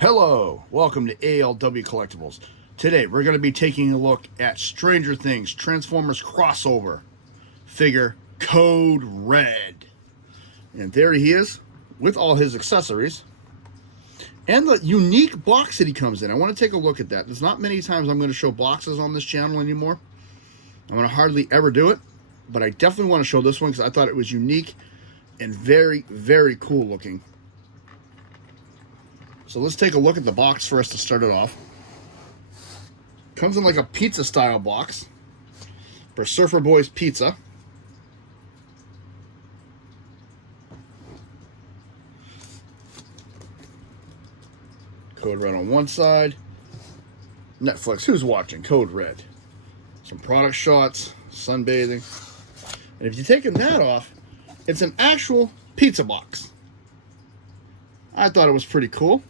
Hello, welcome to ALW Collectibles. Today we're going to be taking a look at Stranger Things Transformers crossover figure Code Red. And there he is with all his accessories and the unique box that he comes in. I want to take a look at that. There's not many times I'm going to show boxes on this channel anymore. I'm going to hardly ever do it, but I definitely want to show this one because I thought it was unique and very, very cool looking. So let's take a look at the box first to start it off. Comes in like a pizza style box for Surfer Boys Pizza. Code Red on one side. Netflix, who's watching? Code Red. Some product shots, sunbathing. And if you're taking that off, it's an actual pizza box. I thought it was pretty cool.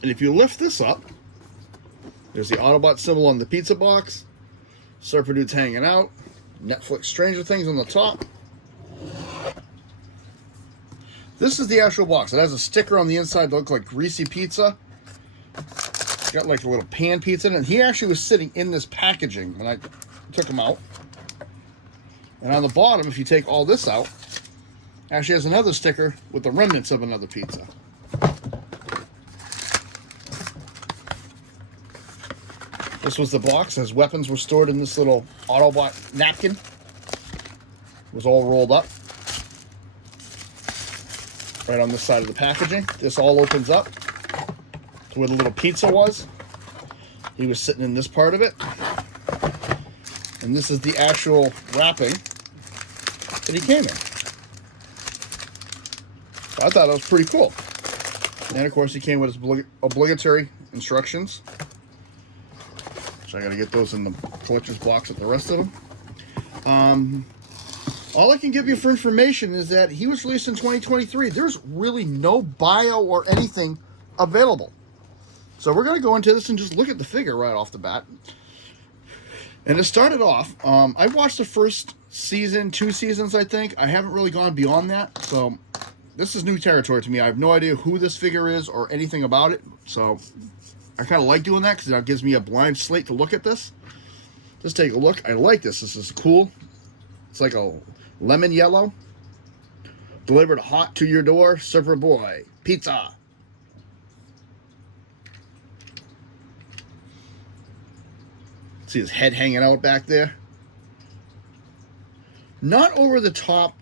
And if you lift this up, there's the Autobot symbol on the pizza box. Surfer dudes hanging out. Netflix Stranger Things on the top. This is the actual box. It has a sticker on the inside that looks like greasy pizza. It's got like a little pan pizza in it. And he actually was sitting in this packaging when I took him out. And on the bottom, if you take all this out, actually has another sticker with the remnants of another pizza. This was the box. His weapons were stored in this little Autobot napkin. It was all rolled up. Right on this side of the packaging. This all opens up to where the little pizza was. He was sitting in this part of it. And this is the actual wrapping that he came in. So I thought that was pretty cool. And of course he came with his obligatory instructions. So I got to get those in the collector's box with the rest of them. All I can give you for information is that he was released in 2023. There's really no bio or anything available. So we're going to go into this and just look at the figure right off the bat. And it started off, I watched the first season, 2 seasons, I think. I haven't really gone beyond that. So this is new territory to me. I have no idea who this figure is or anything about it. So I kind of like doing that because that gives me a blind slate to look at this. Just take a look. I like this. This is cool. It's like a lemon yellow. Delivered hot to your door. Surfer Boy Pizza. See his head hanging out back there. Not over the top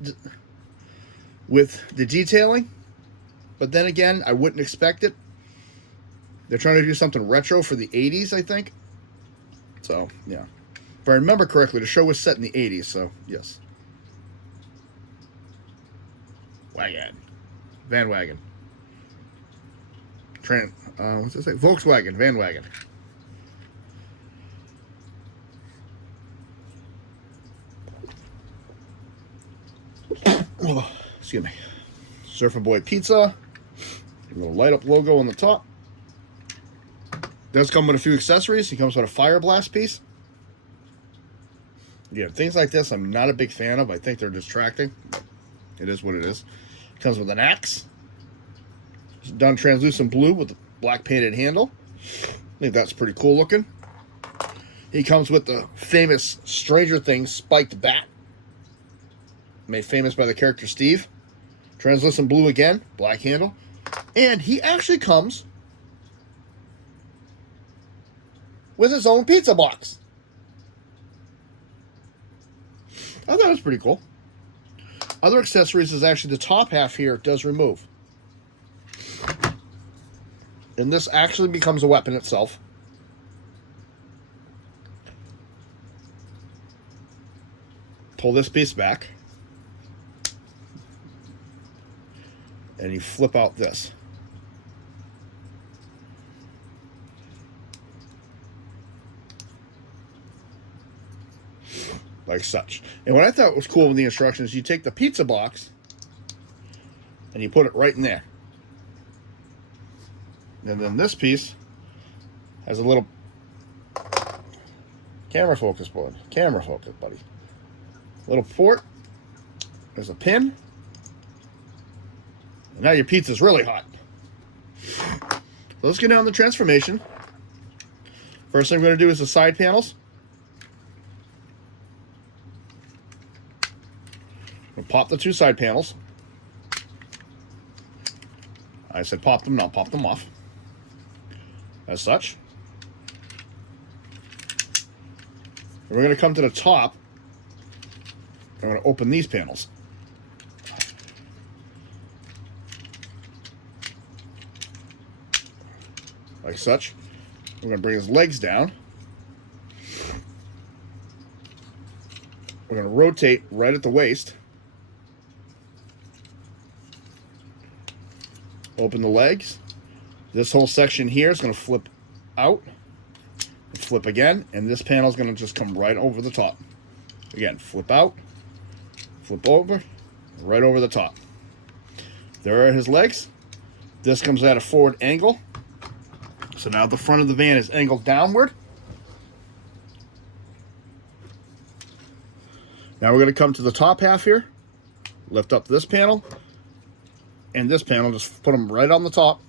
with the detailing. But then again, I wouldn't expect it. They're trying to do something retro for the 80s, I think. So, yeah. If I remember correctly, the show was set in the 80s, so, yes. Wagon. Van wagon. What's it say? Volkswagen. Van wagon. Oh, excuse me. Surfer Boy Pizza. A little light up logo on the top. Does come with a few accessories. He comes with a fire blast piece. Yeah, things like this I'm not a big fan of. I think they're distracting. It is what it is. Comes with an axe. It's done translucent blue with a black painted handle. I think that's pretty cool looking. He comes with the famous Stranger Things spiked bat. Made famous by the character Steve. Translucent blue again. Black handle. And he actually comes with his own pizza box. I thought it was pretty cool. Other accessories is actually the top half here does remove. And this actually becomes a weapon itself. Pull this piece back. And you flip out this. Like such. And what I thought was cool with the instructions, you take the pizza box and you put it right in there. And then this piece has a little camera focus board. Camera focus, buddy. Little port. There's a pin. And now your pizza's really hot. let's get down to transformation. First thing I'm going to do is the side panels. We'll pop the two side panels. I said pop them, not pop them off. As such. And we're going to come to the top. I'm going to open these panels. Like such. We're going to bring his legs down. We're going to rotate right at the waist. Open the legs. This whole section here is going to flip out. Flip again. And this panel is going to just come right over the top. Again, flip out. Flip over. Right over the top. There are his legs. This comes at a forward angle. So now the front of the van is angled downward. Now we're going to come to the top half here. Lift up this panel. And this panel, just put them right on the top.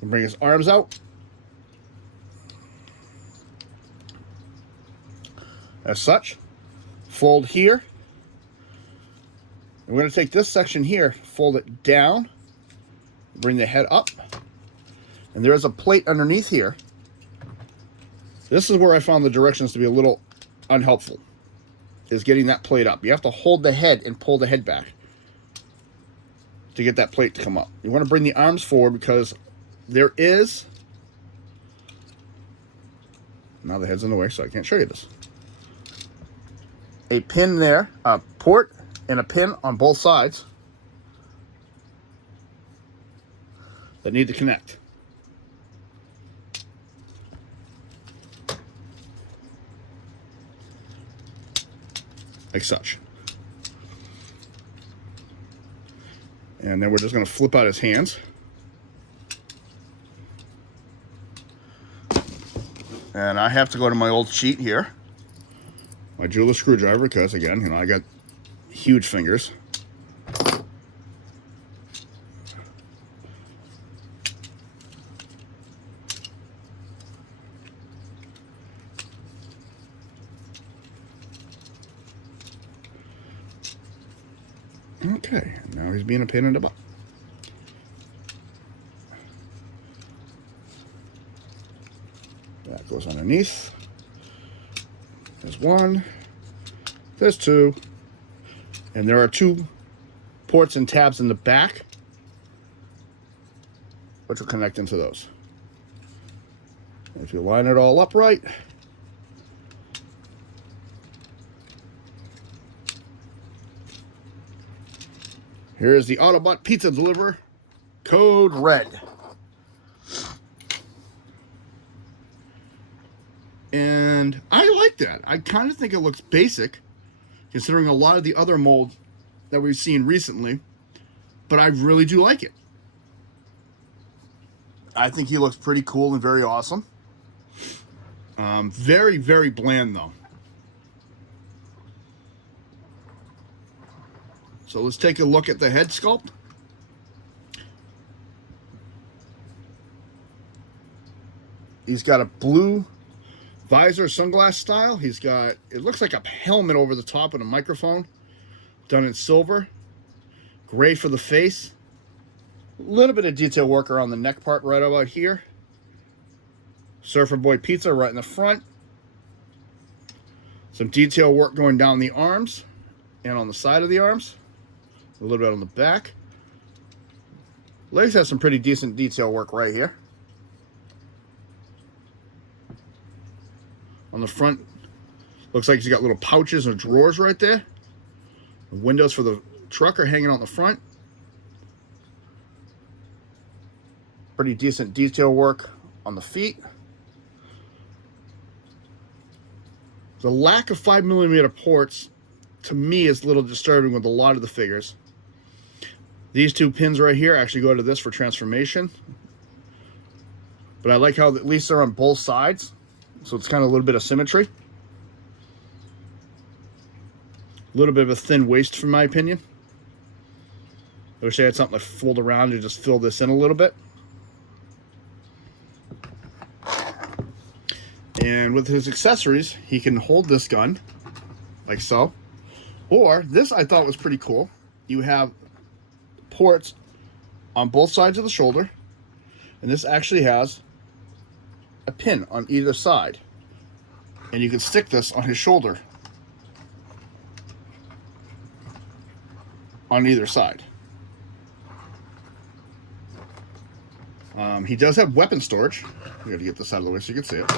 And bring his arms out. As such. Fold here. And we're going to take this section here, fold it down. Bring the head up. And there's a plate underneath here. This is where I found the directions to be a little unhelpful, is getting that plate up. You have to hold the head and pull the head back to get that plate to come up. You want to bring the arms forward because there is... Now the head's in the way, so I can't show you this. A pin there, a port and a pin on both sides that need to connect. Like such. And then we're just going to flip out his hands. And I have to go to my old sheet here. My jeweler's screwdriver, because again, I got huge fingers. Okay, now he's being a pain in the butt. That goes underneath. There's one. There's two. And there are two ports and tabs in the back, which will connect into those. If you line it all up right, here's the Autobot Pizza Deliverer Code Red. And I like that. I kind of think it looks basic, considering a lot of the other molds that we've seen recently. But I really do like it. I think he looks pretty cool and very awesome. Very, very bland, though. So let's take a look at the head sculpt. He's got a blue visor, sunglass style. He's got, it looks like a helmet over the top and a microphone done in silver. Gray for the face. A little bit of detail work around the neck part right about here. Surfer Boy Pizza right in the front. Some detail work going down the arms and on the side of the arms. A little bit on the back. Legs have some pretty decent detail work right here. On the front, looks like he's got little pouches and drawers right there. The windows for the truck are hanging on the front. Pretty decent detail work on the feet. The lack of 5mm ports, to me, is a little disturbing with a lot of the figures. These two pins right here actually go to this for transformation. But I like how at least they're on both sides. So it's kind of a little bit of symmetry. A little bit of a thin waist, from my opinion. I wish I had something to fold around and just fill this in a little bit. And with his accessories, he can hold this gun like so. Or this I thought was pretty cool. You have ports on both sides of the shoulder, and this actually has a pin on either side. And you can stick this on his shoulder on either side. He does have weapon storage. We got to get this out of the way so you can see it.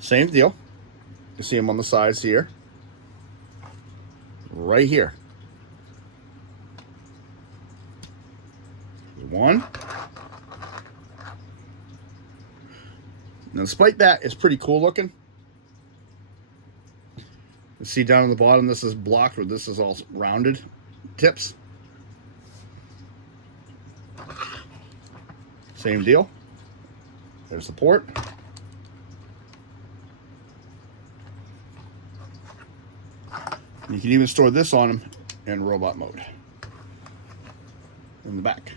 Same deal. You see him on the sides here. Right here. One. Now, despite that, it's pretty cool looking. You see down on the bottom, this is blocked, where this is all rounded tips. Same deal. There's the port. You can even store this on him in robot mode. In the back.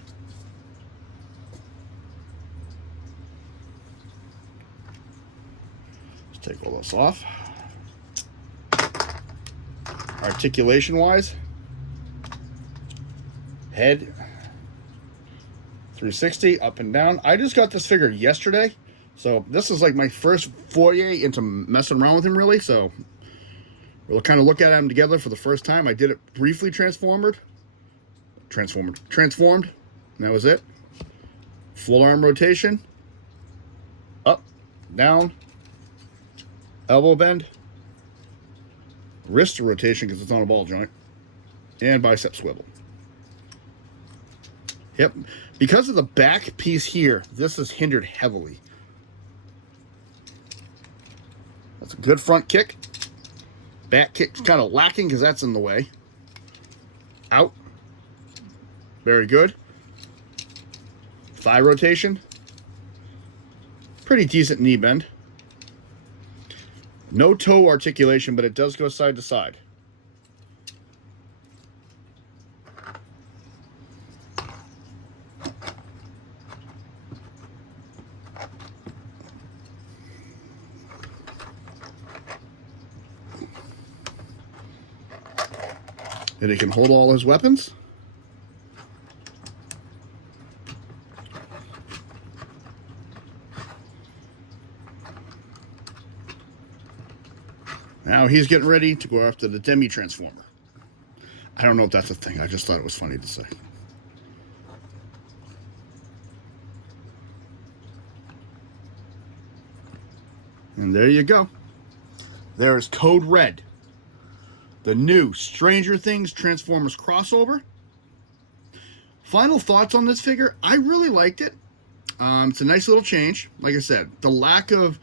Let's take all this off. Articulation wise, head 360 up and down. I just got this figure yesterday, so this is like my first foray into messing around with him, really. So we'll kind of look at him together for the first time. I did it briefly transformed, and that was it. Full arm rotation, up, down, elbow bend, wrist rotation because it's on a ball joint, and bicep swivel. Yep, because of the back piece here, this is hindered heavily. That's a good front kick. Back kick's kind of lacking because that's in the way. Out. Very good. Thigh rotation. Pretty decent knee bend. No toe articulation, but it does go side to side. And he can hold all his weapons. Now he's getting ready to go after the Demi Transformer. I don't know if that's a thing. I just thought it was funny to say. And there you go. There's Code Red. The new Stranger Things Transformers crossover. Final thoughts on this figure. I really liked it. It's a nice little change. Like I said, the lack of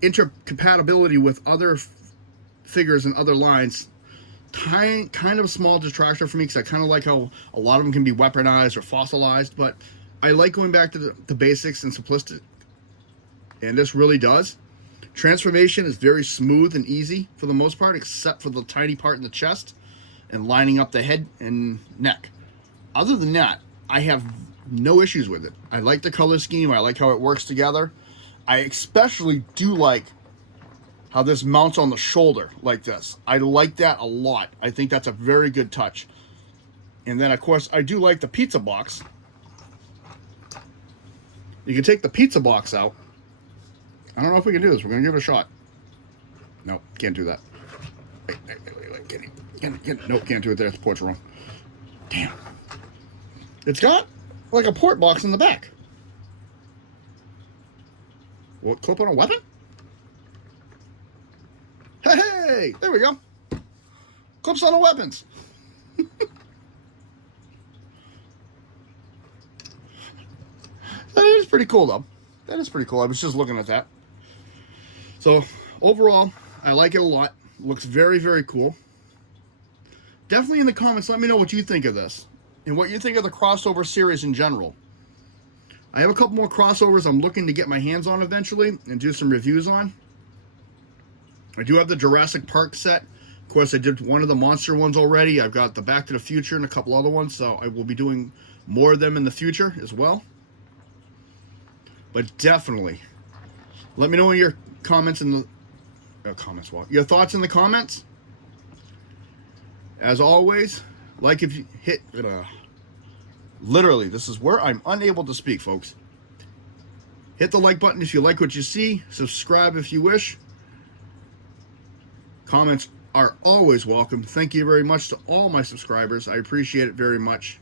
intercompatibility with other figures and other lines, kind of a small detractor for me, because I kind of like how a lot of them can be weaponized or fossilized, but I like going back to the basics and simplicity, and this really does. Transformation is very smooth and easy for the most part, except for the tiny part in the chest and lining up the head and neck. Other than that, I have no issues with it. I like the color scheme. I like how it works together. I especially do like how this mounts on the shoulder like this. I like that a lot. I think that's a very good touch. And then, of course, I do like the pizza box. You can take the pizza box out. I don't know if we can do this. We're going to give it a shot. No, can't do that. Wait. Nope, can't do it there. The port's wrong. Damn. It's got like a port box in the back. What, clip on a weapon? Hey, there we go. Clips on the weapons. That is pretty cool, though. That is pretty cool. I was just looking at that. So, overall, I like it a lot. Looks very, very cool. Definitely in the comments, let me know what you think of this. And what you think of the crossover series in general. I have a couple more crossovers I'm looking to get my hands on eventually and do some reviews on. I do have the Jurassic Park set. Of course, I did one of the monster ones already. I've got the Back to the Future and a couple other ones, so I will be doing more of them in the future as well. But definitely, let me know your comments in the your thoughts in the comments. As always, like if you hit literally, this is where I'm unable to speak, folks. Hit the like button if you like what you see. Subscribe if you wish. Comments are always welcome. Thank you very much to all my subscribers. I appreciate it very much.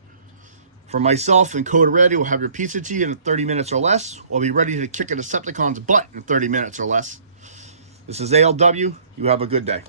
For myself and Code Red, we'll have your pizza to you in 30 minutes or less. We'll be ready to kick a Decepticon's butt in 30 minutes or less. This is ALW. You have a good day.